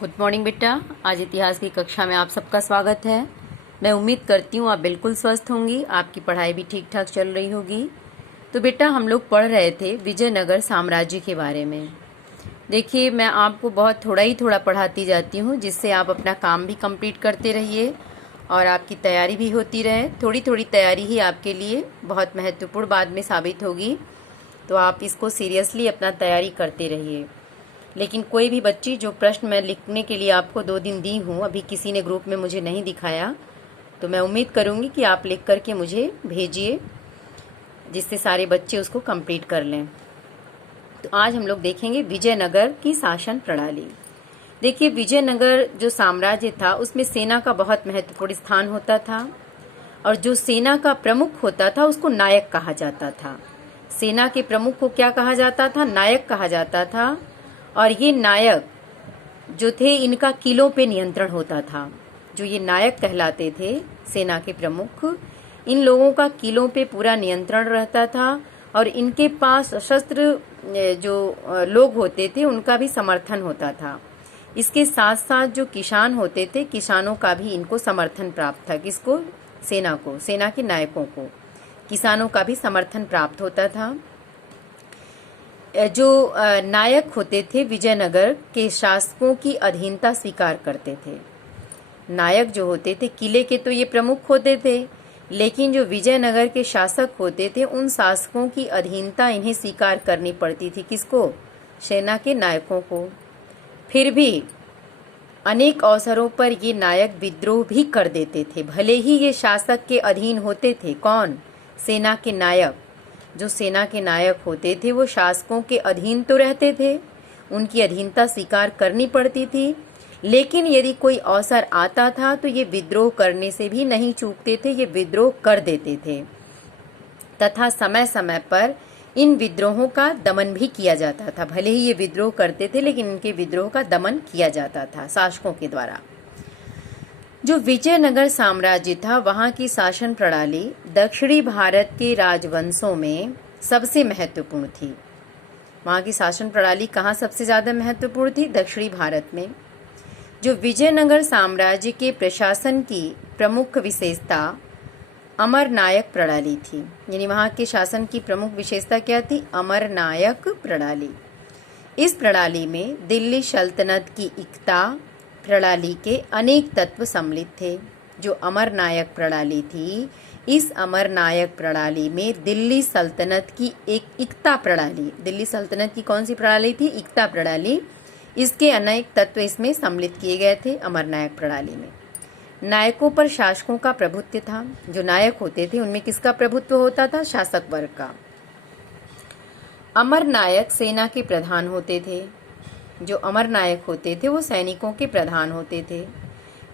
Good morning बेटा। आज इतिहास की कक्षा में आप सबका स्वागत है। मैं उम्मीद करती हूँ आप बिल्कुल स्वस्थ होंगी, आपकी पढ़ाई भी ठीक ठाक चल रही होगी। तो बेटा हम लोग पढ़ रहे थे विजयनगर साम्राज्य के बारे में। देखिए मैं आपको बहुत थोड़ा पढ़ाती जाती हूँ, जिससे आप अपना काम भी कंप्लीट करते रहिए और आपकी तैयारी भी होती रहे। थोड़ी थोड़ी तैयारी ही आपके लिए बहुत महत्वपूर्ण बाद में साबित होगी, तो आप इसको सीरियसली अपना तैयारी करते रहिए। लेकिन कोई भी बच्ची जो प्रश्न मैं लिखने के लिए आपको 2 दिन दी हूँ, अभी किसी ने ग्रुप में मुझे नहीं दिखाया, तो मैं उम्मीद करूँगी कि आप लिख करके मुझे भेजिए, जिससे सारे बच्चे उसको कंप्लीट कर लें। तो आज हम लोग देखेंगे विजयनगर की शासन प्रणाली। देखिए विजयनगर जो साम्राज्य था उसमें सेना का बहुत महत्वपूर्ण स्थान होता था, और जो सेना का प्रमुख होता था उसको नायक कहा जाता था। सेना के प्रमुख को क्या कहा जाता था? नायक कहा जाता था। और ये नायक जो थे इनका किलों पे नियंत्रण होता था। जो ये नायक कहलाते थे, सेना के प्रमुख, इन लोगों का किलों पे पूरा नियंत्रण रहता था, और इनके पास सशस्त्र जो लोग होते थे उनका भी समर्थन होता था। इसके साथ साथ जो किसान होते थे, किसानों का भी इनको समर्थन प्राप्त था। किसको? सेना को, सेना के नायकों को किसानों का भी समर्थन प्राप्त होता था। जो नायक होते थे विजयनगर के शासकों की अधीनता स्वीकार करते थे। नायक जो होते थे, किले के तो ये प्रमुख होते थे, लेकिन जो विजयनगर के शासक होते थे उन शासकों की अधीनता इन्हें स्वीकार करनी पड़ती थी। किसको? सेना के नायकों को। फिर भी अनेक अवसरों पर ये नायक विद्रोह भी कर देते थे, भले ही ये शासक के अधीन होते थे। कौन? सेना के नायक। जो सेना के नायक होते थे वो शासकों के अधीन तो रहते थे, उनकी अधीनता स्वीकार करनी पड़ती थी, लेकिन यदि कोई अवसर आता था तो ये विद्रोह करने से भी नहीं चूकते थे, ये विद्रोह कर देते थे। तथा समय समय पर इन विद्रोहों का दमन भी किया जाता था। भले ही ये विद्रोह करते थे, लेकिन इनके विद्रोह का दमन किया जाता था शासकों के द्वारा। जो विजयनगर साम्राज्य था, वहाँ की शासन प्रणाली दक्षिणी भारत के राजवंशों में सबसे महत्वपूर्ण थी। वहाँ की शासन प्रणाली कहाँ सबसे ज़्यादा महत्वपूर्ण थी? दक्षिणी भारत में। जो विजयनगर साम्राज्य के प्रशासन की प्रमुख विशेषता अमरनायक प्रणाली थी। यानी वहाँ के शासन की प्रमुख विशेषता क्या थी? अमरनायक प्रणाली। इस प्रणाली में दिल्ली सल्तनत की एकता प्रणाली के अनेक तत्व सम्मिलित थे। जो अमरनायक प्रणाली थी, इस अमरनायक प्रणाली में दिल्ली सल्तनत की एक एकता प्रणाली, दिल्ली सल्तनत की कौन सी प्रणाली थी? एकता प्रणाली। इसके अनेक तत्व इसमें सम्मिलित किए गए थे अमरनायक प्रणाली में। नायकों पर शासकों का प्रभुत्व था। जो नायक होते थे उनमें किसका प्रभुत्व होता था? शासक वर्ग का। अमरनायक सेना के प्रधान होते थे। जो अमरनायक होते थे वो सैनिकों के प्रधान होते थे,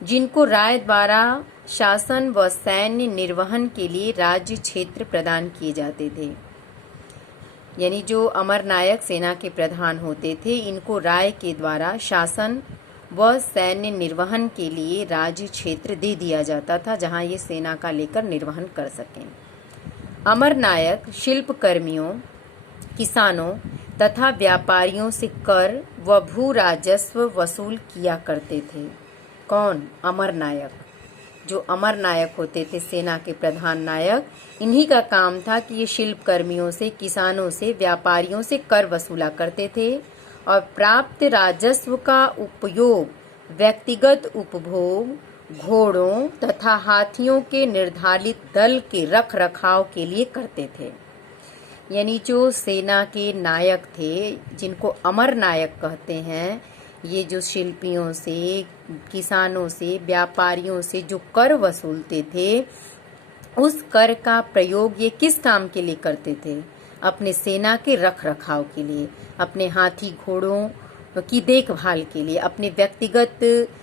जिनको राय द्वारा शासन व सैन्य निर्वहन के लिए राज्य क्षेत्र प्रदान किए जाते थे। यानी जो अमरनायक सेना के प्रधान होते थे, इनको राय के द्वारा शासन व सैन्य निर्वहन के लिए राज्य क्षेत्र दे दिया जाता था, जहां ये सेना का लेकर निर्वहन कर सकें। अमरनायक शिल्पकर्मियों, किसानों तथा व्यापारियों से कर व भू राजस्व वसूल किया करते थे। कौन? अमरनायक। जो अमरनायक होते थे, सेना के प्रधान नायक, इन्हीं का काम था कि ये शिल्पकर्मियों से, किसानों से, व्यापारियों से कर वसूला करते थे, और प्राप्त राजस्व का उपयोग व्यक्तिगत उपभोग, घोड़ों तथा हाथियों के निर्धारित दल के रख रखाव के लिए करते थे। यानी जो सेना के नायक थे, जिनको अमर नायक कहते हैं, ये जो शिल्पियों से, किसानों से, व्यापारियों से जो कर वसूलते थे, उस कर का प्रयोग ये किस काम के लिए करते थे? अपने सेना के रख रखाव के लिए, अपने हाथी घोड़ों की देखभाल के लिए, अपने व्यक्तिगत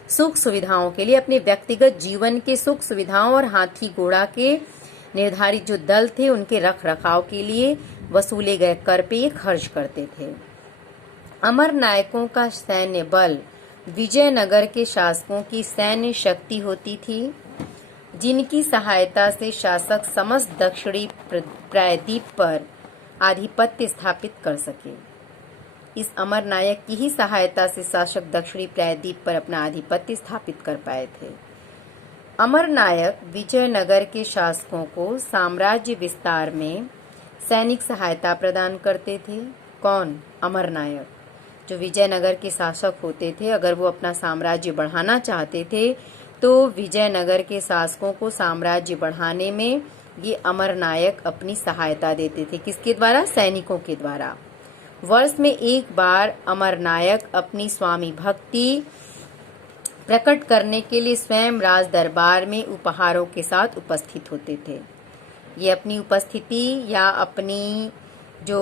सुख सुविधाओं के लिए, अपने व्यक्तिगत जीवन के सुख सुविधाओं और हाथी घोड़ा के निर्धारित जो दल थे उनके रख रखाव के लिए वसूले गए कर पे ये खर्च करते थे। अमर नायकों का सैन्य बल विजयनगर के शासकों की सैन्य शक्ति होती थी, जिनकी सहायता से शासक समस्त दक्षिणी प्रायद्वीप पर आधिपत्य स्थापित कर सके। इस अमर नायक की ही सहायता से शासक दक्षिणी प्रायद्वीप पर अपना आधिपत्य स्थापित कर पाए थे। अमर नायक विजयनगर के शासकों को साम्राज्य विस्तार में सैनिक सहायता प्रदान करते थे। कौन? अमर नायक। जो विजयनगर के शासक होते थे, अगर वो अपना साम्राज्य बढ़ाना चाहते थे तो विजयनगर के शासकों को साम्राज्य बढ़ाने में ये अमर नायक अपनी सहायता देते थे। किसके द्वारा? सैनिकों के द्वारा। वर्ष में एक बार अमर नायक अपनी स्वामी भक्ति प्रकट करने के लिए स्वयं राज दरबार में उपहारों के साथ उपस्थित होते थे। ये अपनी उपस्थिति या अपनी जो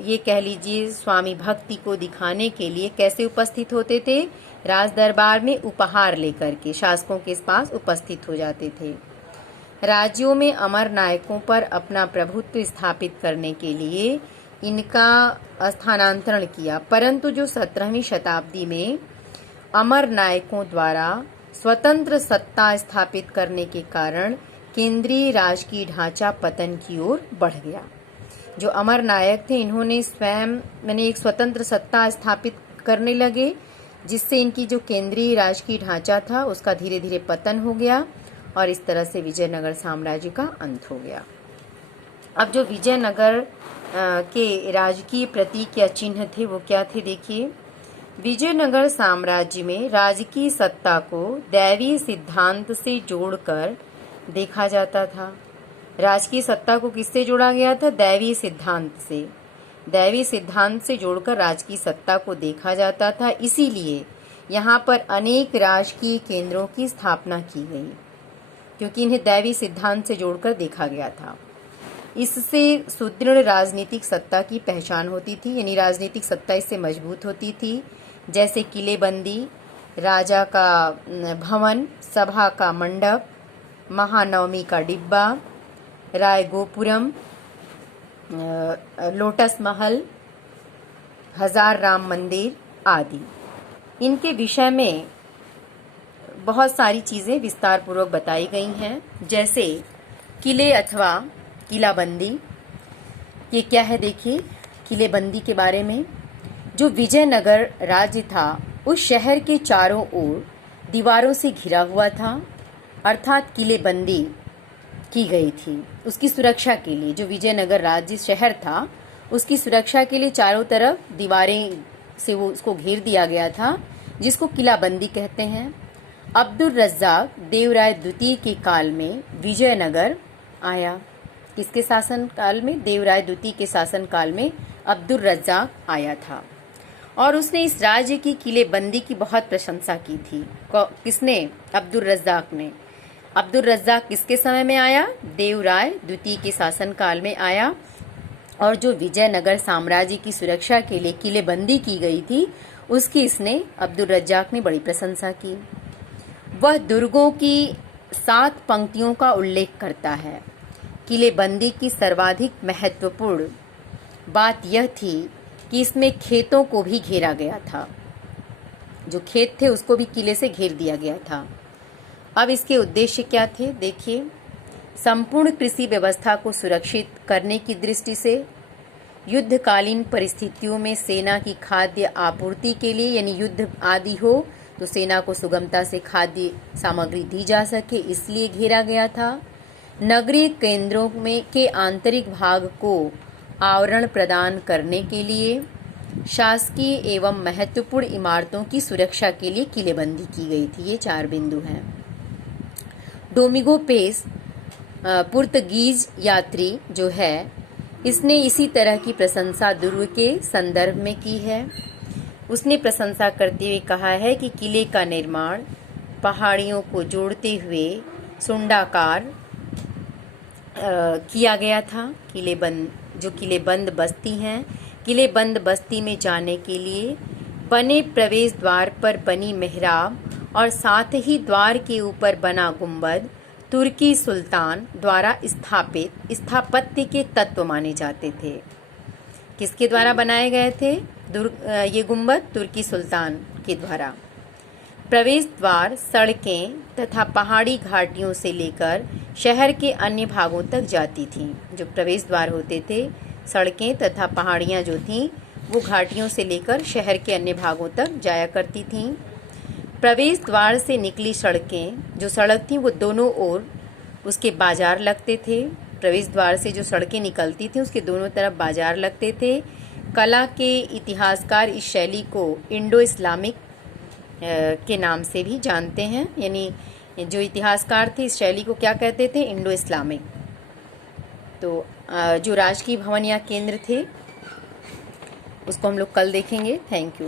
ये कह लीजिए स्वामी भक्ति को दिखाने के लिए कैसे उपस्थित होते थे? राज दरबार में उपहार लेकर के शासकों के पास उपस्थित हो जाते थे। राज्यों में अमर नायकों पर अपना प्रभुत्व स्थापित करने के लिए इनका स्थानांतरण किया, परंतु जो 17वीं शताब्दी में अमर नायकों द्वारा स्वतंत्र सत्ता स्थापित करने के कारण केंद्रीय राजकीय ढांचा पतन की ओर बढ़ गया। जो अमर नायक थे इन्होंने स्वयं एक स्वतंत्र सत्ता स्थापित करने लगे, जिससे इनकी जो केंद्रीय राजकीय ढांचा था उसका धीरे धीरे पतन हो गया और इस तरह से विजयनगर साम्राज्य का अंत हो गया। अब जो विजयनगर के राजकीय प्रतीक या चिन्ह थे वो क्या थे? देखिए, विजयनगर साम्राज्य में राजकीय सत्ता को दैवीय सिद्धांत से जोड़कर देखा जाता था। राजकीय सत्ता को किससे जोड़ा गया था? दैवीय सिद्धांत से। दैवीय सिद्धांत से जोड़कर राजकीय सत्ता को देखा जाता था, इसीलिए यहाँ पर अनेक राजकीय केंद्रों की स्थापना की गई, क्योंकि इन्हें दैवीय सिद्धांत से जोड़कर देखा गया था। इससे सुदृढ़ राजनीतिक सत्ता की पहचान होती थी, यानी राजनीतिक सत्ता इससे मजबूत होती थी। जैसे किलेबंदी, राजा का भवन, सभा का मंडप, महानवमी का डिब्बा, राय गोपुरम, लोटस महल, हजार राम मंदिर आदि। इनके विषय में बहुत सारी चीज़ें विस्तार पूर्वक बताई गई हैं। जैसे किले अथवा किलाबंदी, ये क्या है? देखिए, किलेबंदी के बारे में, जो विजयनगर राज्य था उस शहर के चारों ओर दीवारों से घिरा हुआ था, अर्थात किलेबंदी की गई थी उसकी सुरक्षा के लिए। जो विजयनगर राज्य शहर था उसकी सुरक्षा के लिए चारों तरफ दीवारें से वो उसको घेर दिया गया था, जिसको किलाबंदी कहते हैं। अब्दुल रज्जाक देवराय द्वितीय के काल में विजयनगर आया। किसके शासन काल में? देवराय द्वितीय के शासन काल में अब्दुल रज्जाक आया था और उसने इस राज्य की किलेबंदी की बहुत प्रशंसा की थी। किसने? अब्दुल रज्जाक ने। अब्दुल रज्जाक किसके समय में आया? देवराय द्वितीय के शासन काल में आया और जो विजयनगर साम्राज्य की सुरक्षा के लिए किलेबंदी की गई थी उसकी इसने अब्दुल रज्जाक ने बड़ी प्रशंसा की। वह दुर्गों की 7 पंक्तियों का उल्लेख करता है। किलेबंदी की सर्वाधिक महत्वपूर्ण बात यह थी कि इसमें खेतों को भी घेरा गया था। जो खेत थे उसको भी किले से घेर दिया गया था। अब इसके उद्देश्य क्या थे? देखिए, संपूर्ण कृषि व्यवस्था को सुरक्षित करने की दृष्टि से, युद्धकालीन परिस्थितियों में सेना की खाद्य आपूर्ति के लिए, यानी युद्ध आदि हो तो सेना को सुगमता से खाद्य सामग्री दी जा सके, इसलिए घेरा गया था। नगरीय केंद्रों में के आंतरिक भाग को आवरण प्रदान करने के लिए, शासकीय एवं महत्वपूर्ण इमारतों की सुरक्षा के लिए किलेबंदी की गई थी। ये 4 बिंदु हैं। डोमिगो पेस पुर्तगीज यात्री जो है, इसने इसी तरह की प्रशंसा दुर्ग के संदर्भ में की है। उसने प्रशंसा करते हुए कहा है कि किले का निर्माण पहाड़ियों को जोड़ते हुए सुंडाकार किया गया था। जो किलेबंद बस्ती हैं, किलेबंद बस्ती में जाने के लिए बने प्रवेश द्वार पर बनी मेहराब और साथ ही द्वार के ऊपर बना गुंबद तुर्की सुल्तान द्वारा स्थापित स्थापत्य के तत्व माने जाते थे। किसके द्वारा बनाए गए थे? ये गुंबद तुर्की सुल्तान के द्वारा। प्रवेश द्वार सड़कें तथा पहाड़ी घाटियों से लेकर शहर के अन्य भागों तक जाती थीं। जो प्रवेश द्वार होते थे, सड़कें तथा पहाड़ियाँ जो थीं वो घाटियों से लेकर शहर के अन्य भागों तक जाया करती थीं। प्रवेश द्वार से निकली सड़कें, जो सड़क थी वो दोनों ओर उसके बाजार लगते थे। प्रवेश द्वार से जो सड़कें निकलती थी उसके दोनों तरफ बाजार लगते थे। कला के इतिहासकार इस शैली को इंडो इस्लामिक के नाम से भी जानते हैं, यानी जो इतिहासकार थे इस शैली को क्या कहते थे? Indo Islamic. तो जो राजकीय भवन या केंद्र थे उसको हम लोग कल देखेंगे। Thank you.